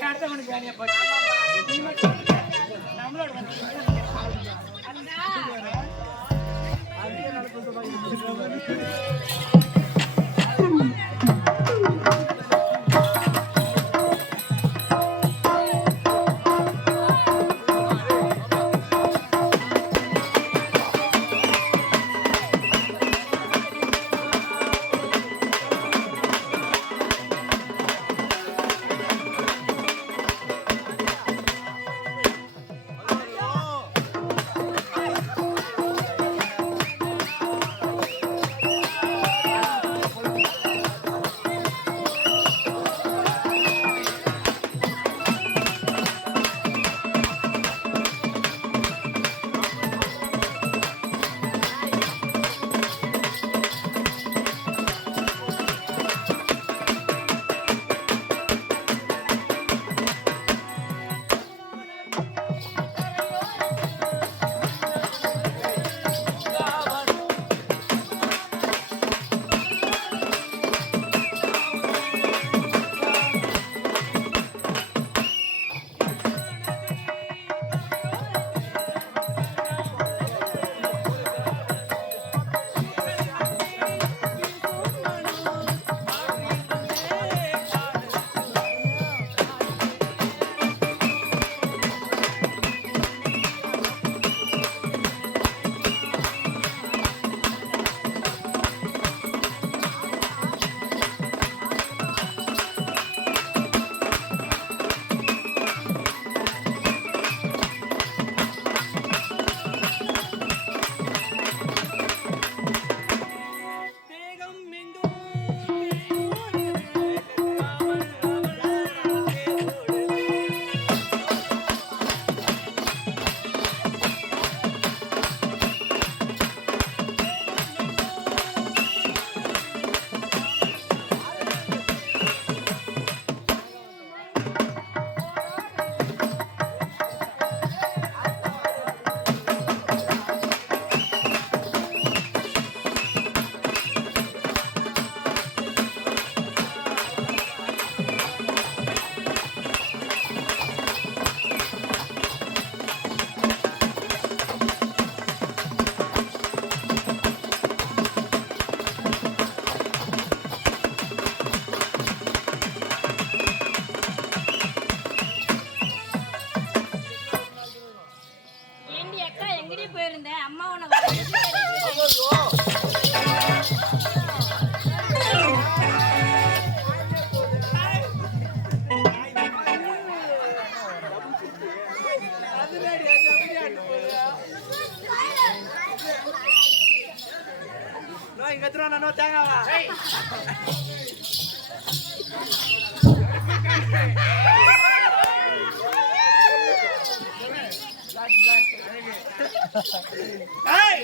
அடுத்தவனுக்கு வேலையை போச்சு நம்மளோட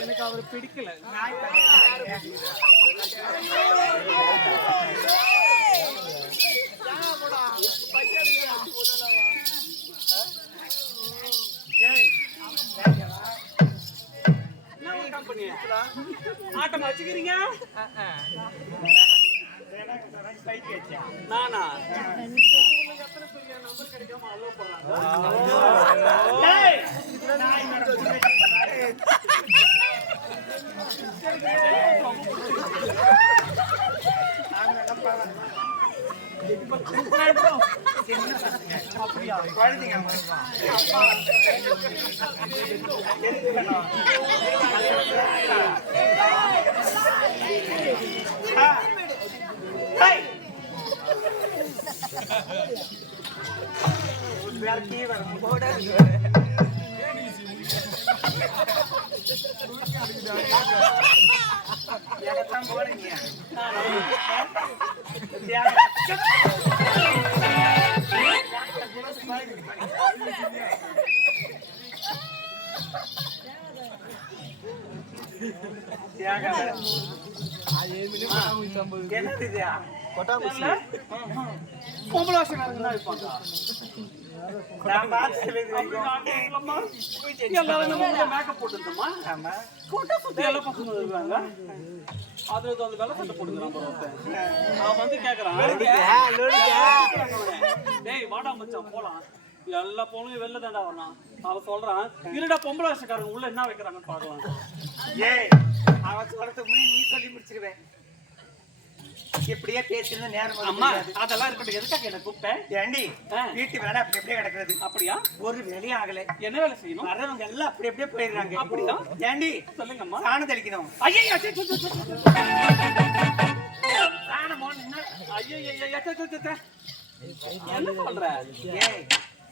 எனக்கு அவரை பிடிக்கல. ஆட்டம் வச்சுக்கிறீங்க நானா எத்தனை பெரிய நம்பர் கிடைக்காம அலோ அப்படியா குழந்தைங்க போறீங்க எல்லாரும் மேக்கப் போட்டுருந்தோமா போட்டோ சுத்தி எல்லா பசங்க வருவாங்க அது அந்த வெள்ள சட்டை போட்டுக்கிறான் அவன் வந்து கேக்குறான் டேய் வாடா மச்சான் போலாம் எல்லா பொண்ணுங்க வெளில தாண்டா வரணும் அவன் சொல்றான் இருடா பொம்பளை வருஷக்காரங்க உள்ள என்ன வைக்கிறாங்கன்னு பாக்கலாம் ஏய் அவன் சொல்றதுக்கு முன்னாடி நீ சொல்லி முடிச்சிருவேன் எப்படியே பேசிருந்த நேரம் அம்மா அதெல்லாம் இருக்கட்டும் எதுக்காக என்ன கூப்பிட்டேன் ஏண்டி வீட்டு வேலை அப்படி அப்படியே கிடக்குறது அப்படியா ஒரு வேலையும் ஆகல என்ன வேலை செய்யணும் வர்றவங்க எல்லாம் அப்படி அப்படியே போயிடுறாங்க அப்படியா ஏண்டி சொல்லுங்க அம்மா சாணம் தெளிக்கணும் ஐயோ என்ன சொல்ற ஏய்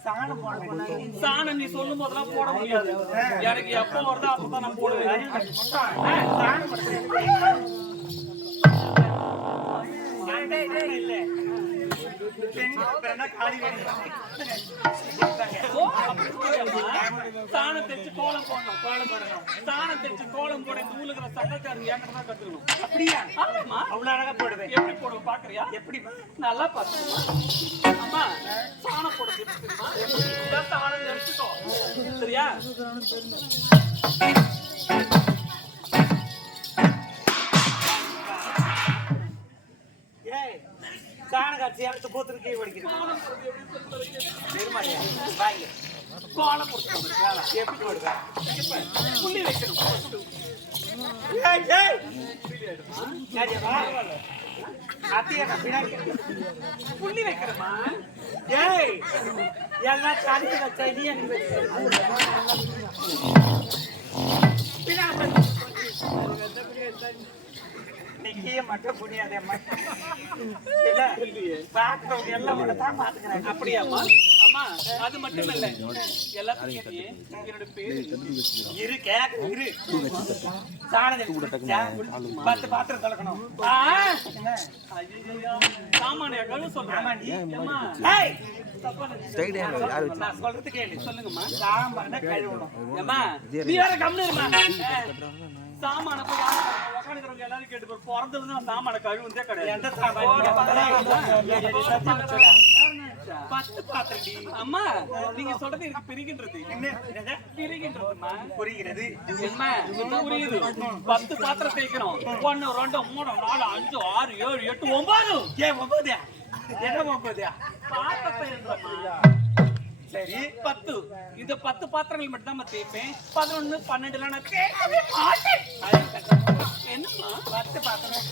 சாணம் போட சாணம் நீ சொல்லும் போதெல்லாம் போட முடியாது எனக்கு எப்போ வருதோ அப்பதான் நான் போடுவேன் இல்ல சாணம் தெச்சு கோலம் போடணும் கோலம் போடணும் சாணம் தெச்சு கோலம் போட நூலுக்கிற சட்டக்காரங்க என்கிட்ட தான் கத்துக்கணும் அப்படியா ஆமா அவ்வளவு அழகா போடுவேன் எப்படி போடுவோம் பாக்குறியா எப்படி நல்லா பாத்துக்கோமா அம்மா சாணம் போட தெரியுமா சாணம் எடுத்துக்கோ சரியா சாண காட்சி அடுத்து போத்துரு கை வடிக்கிறது கோலம் போட்டு எப்படி போடுவேன் புள்ளி வைக்கணும் புள்ளி வைக்கிறமா ஏய் எல்லாம் சாணிக்கு வச்சா நீ எனக்கு நிக்கிய மட்டும் புரியாதே பாக்குறவங்க எல்லாம் தான் பாத்துக்கிறாங்க அப்படியாமா அம்மா அது மட்டும் இல்ல எல்லாத்துக்கும் என்னோட பேரு இரு கேக்கு இரு பத்து பாத்திரம் தொலைக்கணும் சாமானிய கழுவு சொல்றேன் நான் சொல்றது கேளு சொல்லுங்கம்மா சாமான கழுவணும் ஏம்மா நீ வேற கம்முனு இருமா சாமான போய் உட்காந்துக்கிறவங்க எல்லாரும் கேட்டு பிறந்ததுன்னு சாமான கழுவுந்தே கிடையாது பத்து பாத்திரம் அம்மா நீங்க சொல்றது எனக்கு பிரிகின்றது பிரிகின்றதுமா புரிகிறது என்ன இது புரியுது 10 பாத்திரம் தேய்க்கிறோம் 1 2 3 4 5 6 7 8 9 ஏன் 9 என்ன 9 பாத்திரத்தை எழுதுறமா சரி 10 இந்த 10 பாத்திரங்கள் மட்டும் தான் தேய்ப்பேன் 11 12 எல்லாம் நான் தேய்க்கவே மாட்டேன் என்னம்மா 10 பாத்திரம்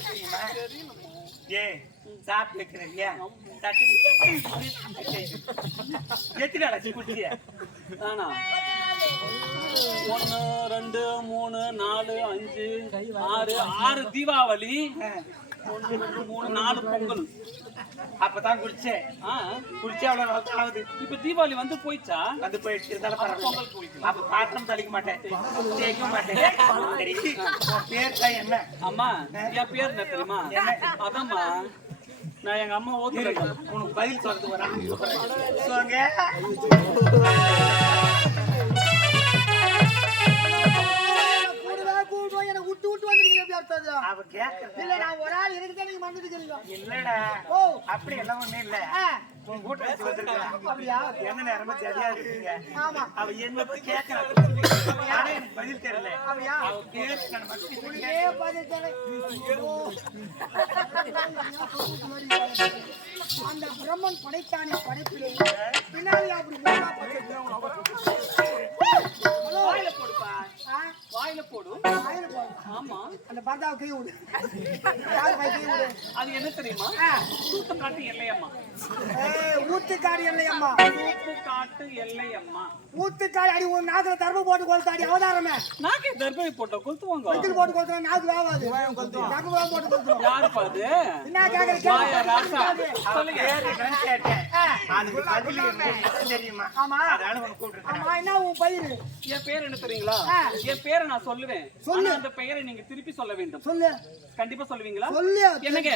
தெரியுமா ஏ சாப்பிட்டு வைக்கிறேன் இல்லையா தட்டி எத்தனை அழைச்சி குட்டிய ஆனா 1 2 3 4 5 6 தீபாவளி 1 2 3 4 பொங்கல் அப்பதான் குடிச்சேன் குடிச்சே அவ்வளவு நாள் ஆகுது இப்ப தீபாவளி வந்து போயிடுச்சா வந்து போயிடுச்சு இருந்தாலும் பொங்கல் குடிக்கலாம் அப்ப பாத்திரம் தளிக்க மாட்டேன் தேய்க்க மாட்டேன் சரி பேர் தான் என்ன அம்மா என் பேர் என்ன தெரியுமா அதாம்மா நான் எங்க அம்மா ஓதுறேன் உனக்கு பதில் சொல்றது வரேன் சொல்லுங்க இல்லடா அப்படி எல்லாம் ஒண்ணும் இல்ல உன் கூட்ட வச்சு வந்திருக்கேன் எந்த நேரமா சரியா இருக்கீங்க அவ என்ன கேட்கறான் பதில் தெரியல அவ பேரு அந்த பிரம்மன் படைத்தானே படைப்பிலே பின்னாடி அப்படி வாயில போடுப்பா வாயில போடு ஆமா அந்த பர்தாவை கை விடு யாரு கை விடு அது என்ன தெரியுமா சூத்து காட்டு எல்லையம்மா ஊத்துக்காடு எல்லையம்மா காட்டு எல்லையம்மா ஊத்துக்காடு அடி ஒரு நாக்குல தர்ப போட்டு கொளுத்தாடி அவதாரமே நாக்கே தர்பை போட்ட கொளுத்துவாங்க வெட்டில் போட்டு கொளுத்துறா நாக்கு வேவாது தர்ப போட்டு கொளுத்துறோம் யாரு பாது என்ன கேக்குறீங்க ராசா சொல்லுங்க அதுக்கு பதில் என்ன தெரியுமா ஆமா அதான உனக்கு கூப்பிடுறேன் ஆமா என்ன உன் பயிர் என் பேர் என்ன தெரியுங்களா என் பேரை நான் சொல்லுவேன் ஆனா அந்த பெயரை நீங்க திருப்பி சொல்ல வேண்டும் சொல்லு கண்டிப்பா சொல்லுவீங்களா சொல்லு என்னங்க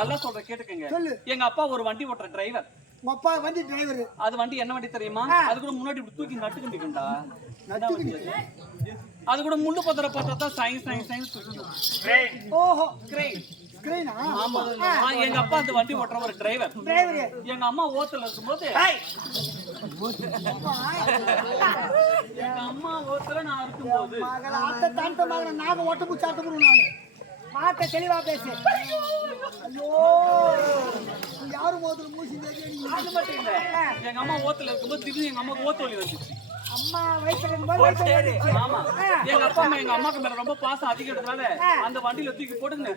நல்லா சொல்ற கேட்டுக்கங்க எங்க அப்பா ஒரு வண்டி ஓட்டுற டிரைவர் உங்க அப்பா வண்டி டிரைவர் அது வண்டி என்ன வண்டி தெரியுமா அது கூட முன்னாடி இப்படி தூக்கி நட்டுக்கிட்டுண்டா அது கூட முள்ளு பத்திர பார்த்தா தான் சயின்ஸ் தூக்கிடும் ஓஹோ கிரெயின் கிரெயினா ஆமா எங்க அப்பா அந்த வண்டி ஓட்டுற ஒரு டிரைவர் எங்க அம்மா ஓத்துல இருக்கும்போது எங்க அம்மா ஓத்துல நான் இருக்கும்போது மகள ஆட்ட தாண்ட மகள நாக ஓட்ட புச்சாட்ட புரு நானு பார்த்த தெளிவா பேசு. ஐயோ யாரும் மோதல் மூசி அது மட்டும் இல்ல எங்க அம்மா ஓத்துல இருக்கும்போது திடீர்னு எங்க அம்மாக்கு ஓத்து வலி வந்துச்சு. அம்மா வயித்துல இருக்கும்போது வயித்துல வந்துச்சு. ஆமா எங்க அப்பா அம்மா எங்க அம்மாக்கு மேல ரொம்ப பாசம் அதிகம்ன்றதுனால அந்த வண்டியில தூக்கி போட்டுங்க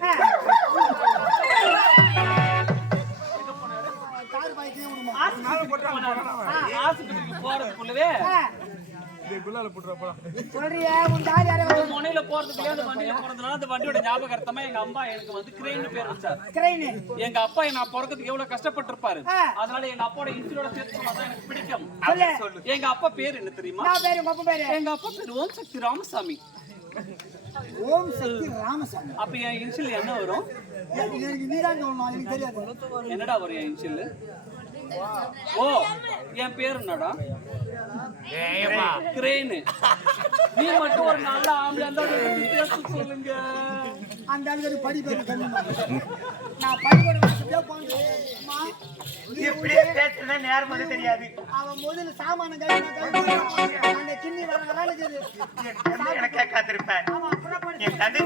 கார் பைக்கே விடுமா? ஆஸ்பத்திரிக்கு போறதுக்குள்ளவே சொல்றியா உன் தாய் யாரோ முனையில போறதுக்குள்ளே அந்த வண்டியில போறதுனால அந்த வண்டியோட ஞாபகார்த்தமா எங்க அம்மா எனக்கு வந்து கிரெயின் பேர் வச்சாரு. கிரெயின். எங்க அப்பா நான் பிறக்கிறதுக்கு எவ்வளவு கஷ்டப்பட்டிருப்பாரு. அதனால எங்க அப்பாவோட இன்சிலோட சேர்த்து சொன்னா எனக்கு பிடிக்கும். எங்க அப்பா பேர் என்ன தெரியுமா? நான் பேரு உங்க அப்பா பேரு? எங்க அப்பா பேர் ஓம் சக்தி ராமசாமி. ஓம் சக்தி ராமசாமி. அப்ப என் இன்சில் என்ன வரும்? எனக்கு நீதான் சொல்லணும், எனக்கு தெரியாது. என்னடா வரும் என் இன்சில்? ஓ என் பேர் என்னடா? கிரேன். நீ மட்டும் ஒரு நல்ல ஆம்பளை அந்த சொல்லுங்க. அந்த ஆளுக்கு படி பேரு கண்ணுமா? நான் பள்ளிக்கூட வாசப்படியா போனேன். இப்படியே பேசுனா நேரம் வந்து தெரியாது. அவன் முதல்ல சாமான அந்த கிண்ணி வர எனக்கு காத்திருப்பேன். அவன் அப்புறம் என் தந்தை